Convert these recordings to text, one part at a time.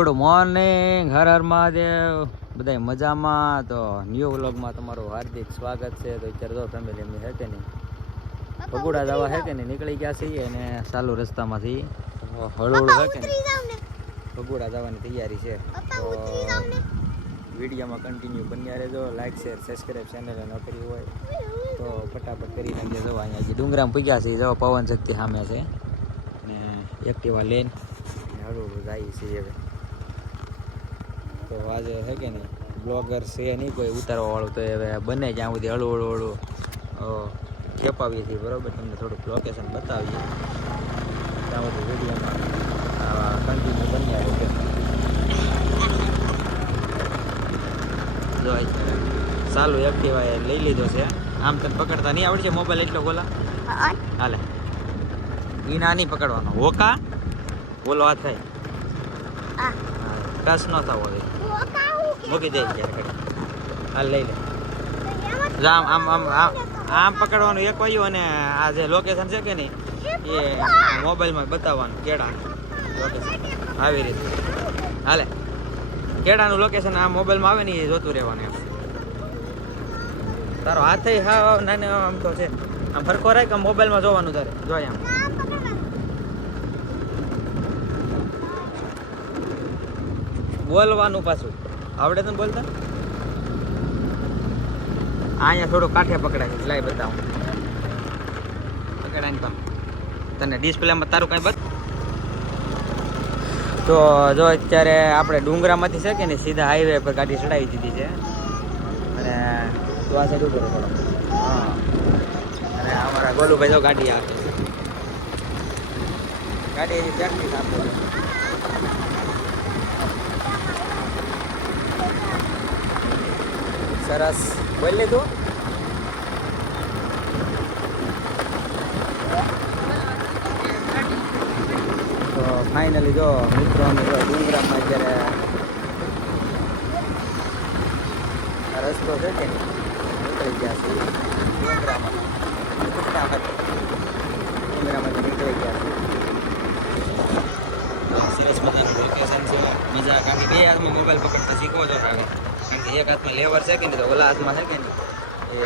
Good morning, Har Har Mahadev. બધા મજામાં? તો ન્યૂ વ્લોગમાં તમારું હાર્દિક સ્વાગત છે. તો અત્યારે તો ફેમિલી એમની હે કે નહીં, ભગુડા જવા હે કે નહીં, નીકળી ગયા છીએ અને ચાલુ રસ્તામાંથી હળવળ હે કે નહીં ભગુડા જવાની તૈયારી છે. તો વિડીયોમાં કન્ટિન્યુ બન્યા રહેજો. લાઈક શેર સબસ્ક્રાઈબ ચેનલ ન કરી હોય તો ફટાફટ કરી નાખજો. જો અહીંયા જે ડુંગરામાં પૂગ્યા છે, જો પવન શક્તિ સામે છે ને એક્ટિવા લઈને હળવળ જાય છે હવે. તો આજે છે કે નહીં, બ્લોગર છે નહીં કોઈ ઉતારવા વાળું, તો હવે બને જ્યાં સુધી હળવું ખેપાવીએ છીએ બરાબર. તમને થોડુંક લોકેશન બતાવીએ ત્યાં સુધી વિડીયોમાં કન્ટિન્યુ બન્યા રહે. જો ચાલુ એક્ટિવા લઈ લીધો છે. આમ તને પકડતા નહીં આવડશે મોબાઈલ એટલો બોલા હાલે ઈ ના નહીં પકડવાનો. હોકા બોલો આ થાય કસ ન થવો જોઈએ. મૂકી દે હાલ લઈ લે. આમ આમ આમ આમ પકડવાનું એક વાયું અને આ જે લોકેશન છે કે નહીં એ મોબાઈલમાં બતાવવાનું. કેળા લોકેશન આવી રીતે હાલે. કેળાનું લોકેશન આ મોબાઈલમાં આવે ને એ જોતું રહેવાનું. એમ તારો હાથ હા નાને આમ તો છે, આમ ફરકો રાખ કે મોબાઈલમાં જોવાનું તારે. જોઈ આમ બોલવાનું પાછું આવડે તને બોલતા. અહીંયા થોડું કાંઠે પકડાય. લાઈ બતાવું પકડાય ને તને ડિસ્પ્લેમાં તારું કાંઈ બત. તો જો અત્યારે આપણે ડુંગરામાંથી છે કે ને સીધા હાઈવે પર ગાડી ચડાવી દીધી છે અને તો આ સાઈડ ઉભો થોડો. હા અને અમારા ગોલુભાઈ તો ગાડી આવે છે. ગાડી એની પ્રેક્ટિસ આપે છે. સરસ બોલ લીધું. તો ફાઇનલી જો મિત્રો અમે જો ડુંગરામાં અત્યારે રસ્તો છે કે નીકળી ગયા છે ડુંગરામાંથી નીકળી ગયા છે. સરસ મજાનું લોકેશન છે. મજા કાઢી બે હાથમાં મોબાઈલ પકડતા શીખવો છો કાઢી. કારણ કે એક હાથમાં લેવર છે કે નહીં તો ઓલા હાથમાં છે કે નહીં એ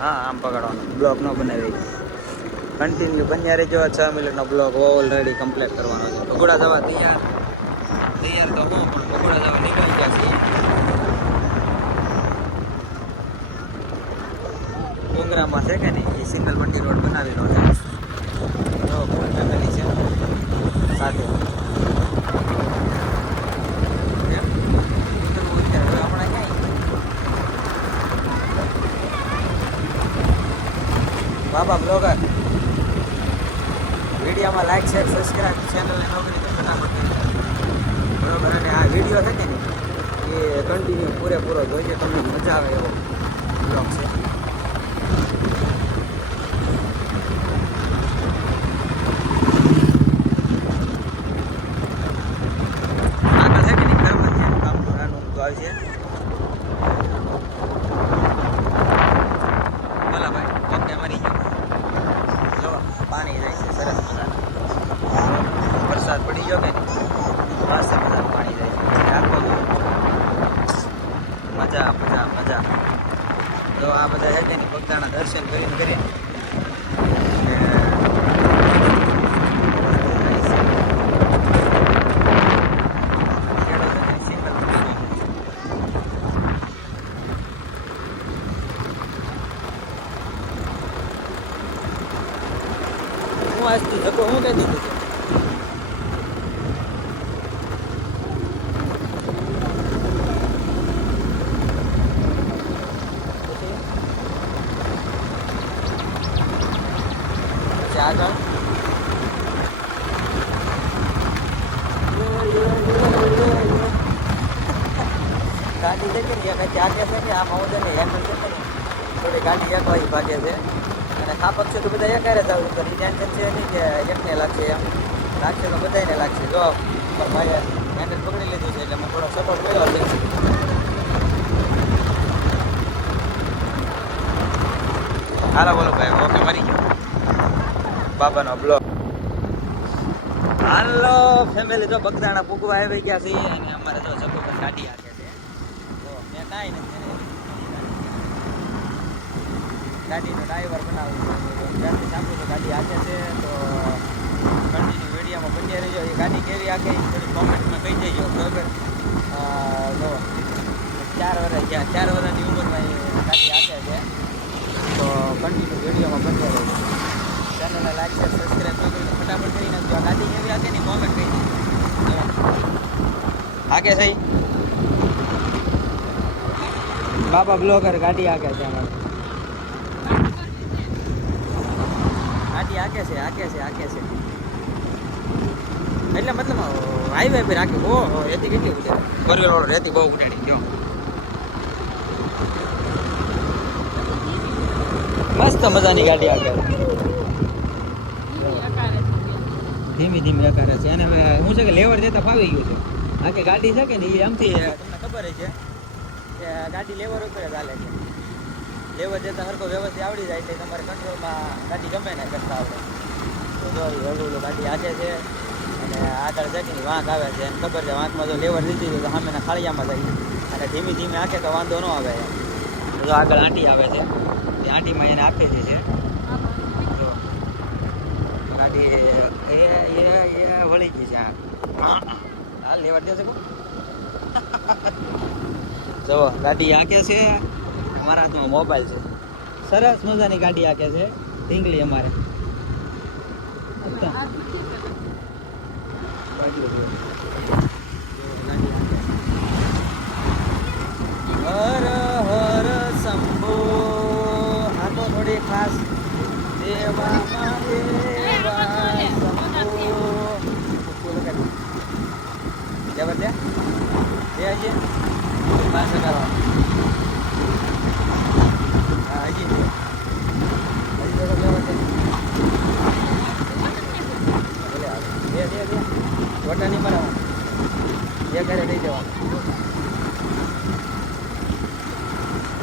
હા આમ પકડવાનું. બ્લોક ન બનાવી કન્ટિન્યુ બન્યા રહેજો. 6 મિનિટનો બ્લોક ઓલરેડી કમ્પ્લીટ કરવાનો છે. ભગુડા જવા તૈયાર તો હું પણ ભગુડા જવા નીકળી ગયા છીએ. ડુંગરામાં છે કે નહીં એ સિંગલ મંડી રોડ બનાવેલો છે. તો ફૂલ ફેમિલી છે સાથે. બાબા બ્લોગર વિડીયોમાં લાઈક શેર સબસ્ક્રાઈબ ચેનલને નોકરી તો ફટાફટ બરોબર. અને આ વિડીયો છે કે નહીં એ કન્ટિન્યુ પૂરેપૂરો જોઈએ. તમને મજા આવે એવો બ્લોગ છે. આગળ છે કે નહીં ઘરમાં ધ્યાન કામ કરવાનું તો આવી છે. બોલા ભાઈ ઓકે મરી ગયો. જો પાણી જાય છે સરસ મજાનું. વરસાદ પડી ગયો કે મસ્ત મજાનું પાણી જાય છે. આખો મજા મજા મજા. તો આ બધા છે કે નહીં ભગવાનના દર્શન કરીને આજથી જતો હું કહી દીધું છે. પછી આગળ ગાડી છે કે નહીં ચાકે છે કે આ માઉન્ટેન હેન્ડલ છે કે નહીં થોડી ગાડી એક વાળી ભાગે છે. અને ખાપક છે તો બધા એકારે જ આવું કરી ટેન્શન છે નહીં કે એકને લાગશે. એમ લાગશે તો બધાને લાગશે. જો ભાઈ હેન્ડલ પકડી લીધું છે એટલે મેં થોડો સપોર્ટ કર્યો છે. હાલો બોલો ભાઈ ઓકે મરી ગયો બાબાનો બ્લોગ. હાલો ફેમિલી તો બગદાણા પૂગવા આવી ગયા છે અને અમારે તો જબો પર ગાડી આકે છે તો મેં કાંઈ નથી ગાડીનો ડ્રાઈવર બનાવું ત્યારથી સાંભળ્યું તો ગાડી આકે છે તો કન્ટિન્યુ વિડીયોમાં બન્યા રહેજો એ ગાડી કેવી આકે થોડી કોમેન્ટમાં કહી દેજો બરાબર જો 4 વર્ષની ઉંમરમાં એ ગાડી આકે છે તો કન્ટિન્યુ વિડીયોમાં બન્યા રહેજો ચેનલને લાઈક શેર સબસ્ક્રાઈબ ન કરીને ફટાફટ કરી નાખજો આ ગાડી કેવી આકે ની કોમેન્ટ કરી દેજો આકે સહી બાબા બ્લોગર ગાડી આકે છે અમારે ગાડી આકે છે એટલે મતલબ હાઈવે પર આકે ઓહો રેતી કેટલી ઉડે ફોરવેલ વાળો રેતી બહુ ઉડાડી ગયો મસ્ત મજાની ગાડી આકે ધીમી ધીમી આકારે છે અને હું છે કે લેવર દેતા ફાવી ગયું છે આ કે ગાડી છે કે ને એ આમથી તમને ખબર છે કે ગાડી લેવર ઉપર જ હાલે છે લેવર દેતા હરકો વ્યવસ્થિત આવડી જાય એટલે તમારે કંટ્રોલમાં ગાડી ગમે ને કરતા આવડે તો જો હળવું ગાડી આકે છે અને આગળ છે કે વાંક આવે છે એને ખબર છે વાંકમાં જો લેવર દીધી તો સામેના ખાળિયામાં જાય અને ધીમી ધીમે આકે તો વાંધો ન આવે જો આગળ આંટી આવે છે એ આંટીમાં એને આપેલી છે ગાડી એ વળી ગઈ છે હાલ લેવર દે છે જો ગાડી આકે છે અમારા હાથમાં મોબાઈલ છે સરસ મજાની ગાડી આકે છે ઢીંગલી અમારે હર હર શંભો આ તો થોડી ખાસ દેવામાં દેવા શંભો લેવર દે હજી પાસે કરો હા હજી લેવર દે દે વોટા નહીં મરાવવાનું એ ઘરે લઈ જવાનું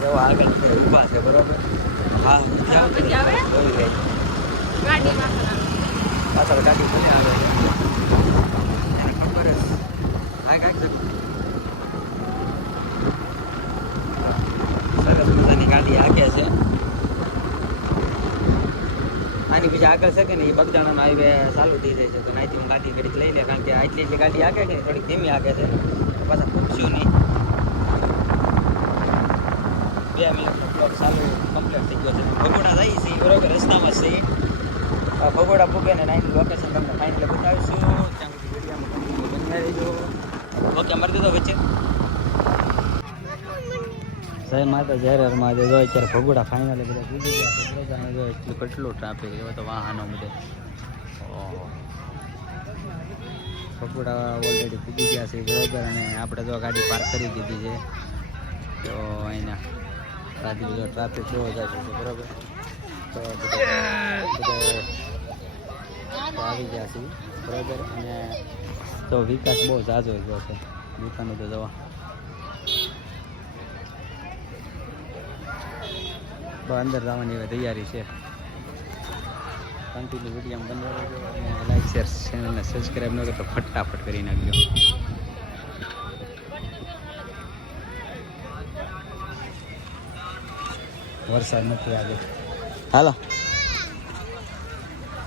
એવો આગળ ઊભા છે બરોબર હા પાછળ ગાડી ભલે આવે છે ખબર જ આ કાંઈક સરસ મજાની ગાડી આગે છે આની પછી આગળ છે કે ને એ બગદાણાનો હાઈવે ચાલુ થઈ જાય છે તો અહીંથી હું ગાડી ઘડીક લઈ લે કારણ કે એટલી ગાડી આગે છે થોડીક ધીમી આગે છે પાછા પૂછ્યું નહીં 2 મિનિટનો બ્લોક ચાલુ કમ્પ્લીટ થઈ ગયો છે ભગોડા જઈએ છીએ બરોબર રસ્તામાં છે ભગોડા પૂગે ને નાઈન લોકેશન તમને ફાઇનલી બતાવીશું ત્યાં સુધી વિડીયોમાં કન્ટિન્યુ બન્યા રહેજો ઓકે મારી દીધો વચ્ચે સાહેબ માતા જયર માં જો અત્યારે ભગોડા ફાઇનલી બધા પૂગી ગયા છે બરોબર જો એટલું કેટલું ટ્રાફિક એવો તો વાહનો બધે ભગોડા ઓલરેડી પૂગી ગયા છે બરોબર અને આપણે જો ગાડી પાર્ક કરી દીધી છે તો અહીંના ગાડી જો ટ્રાફિક જોવો જાય છે બરોબર તો બધા આવી ગયા છે બરોબર અને તો વિકાસ બહુ ઝાઝો ગયો છે દુકાનો તો જવા અંદર જવાની હવે તૈયારી છે કન્ટિન્યુ વિડીયો બનવા રહેજો અને લાઈક શેર ચેનલને સબસ્ક્રાઈબ ન કરો તો ફટાફટ કરી નાખજો વરસાદ નથી આજે હાલો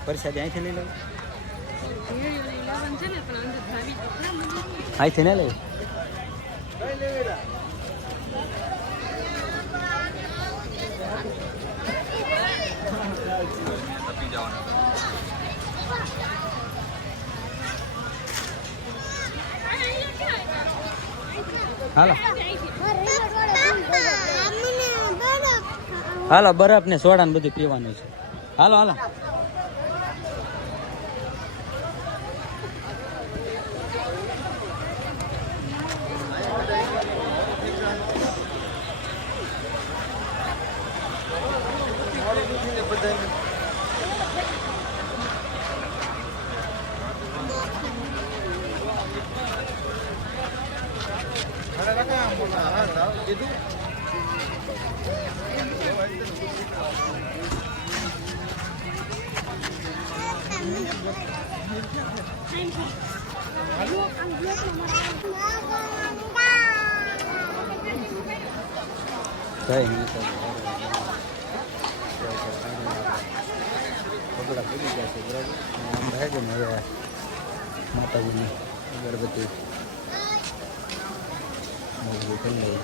વરસાદ અહીંથી લઈ લો અહીંથી ના લઈ હાલો હાલો બરફ ને સોડા ને બધું પીવાનું છે હાલો હાલો કઈ નહીં પગડા પડી ગયા છે બરાબર. આમ રહે છે ને હવે માતાજીની અગરબત્તી કરી લઈએ.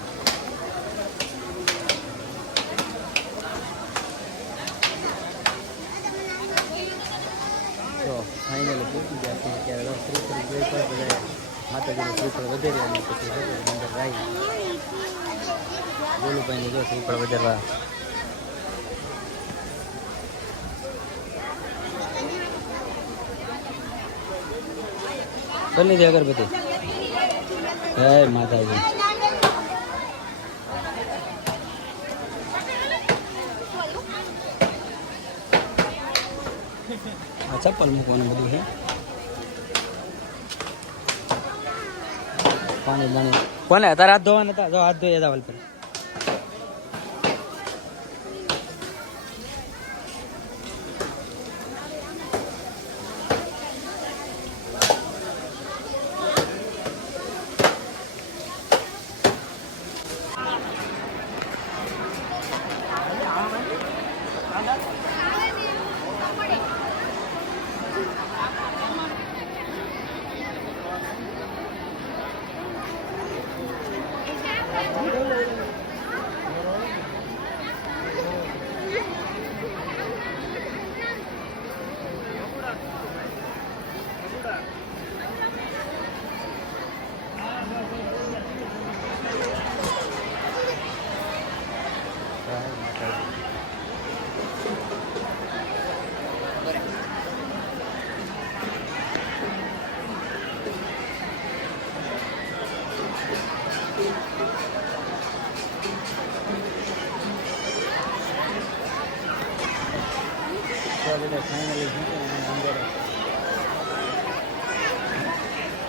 તો ફાઇનલી પહોંચી ગયા છે અત્યારે શ્રીફળ જોઈ પણ બધા માતાજીનું શ્રીફળ વધેરી અને પછી અંદર રાઈ ગોલુભાઈને જો શ્રીફળ વધારવા બની છે અગરબત્તી. જય માતાજી. આ ચપ્પલ મૂકવાનું બધું છે. પાણી બાણી કોને તારે હાથ ધોવાના હતા? જો હાથ ધોઈ હતા પર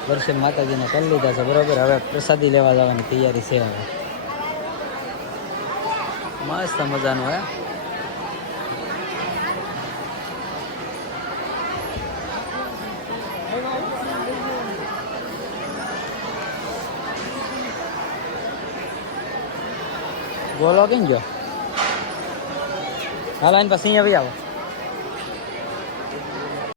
દર્શન માતાજીને કરી લીધા છે બરોબર. હવે પ્રસાદી લેવા જવાની તૈયારી છે. હવે મસ્ત મજાનું હે. બોલો કેમ જો હાલ આઈને પછી અહીંયા આવો.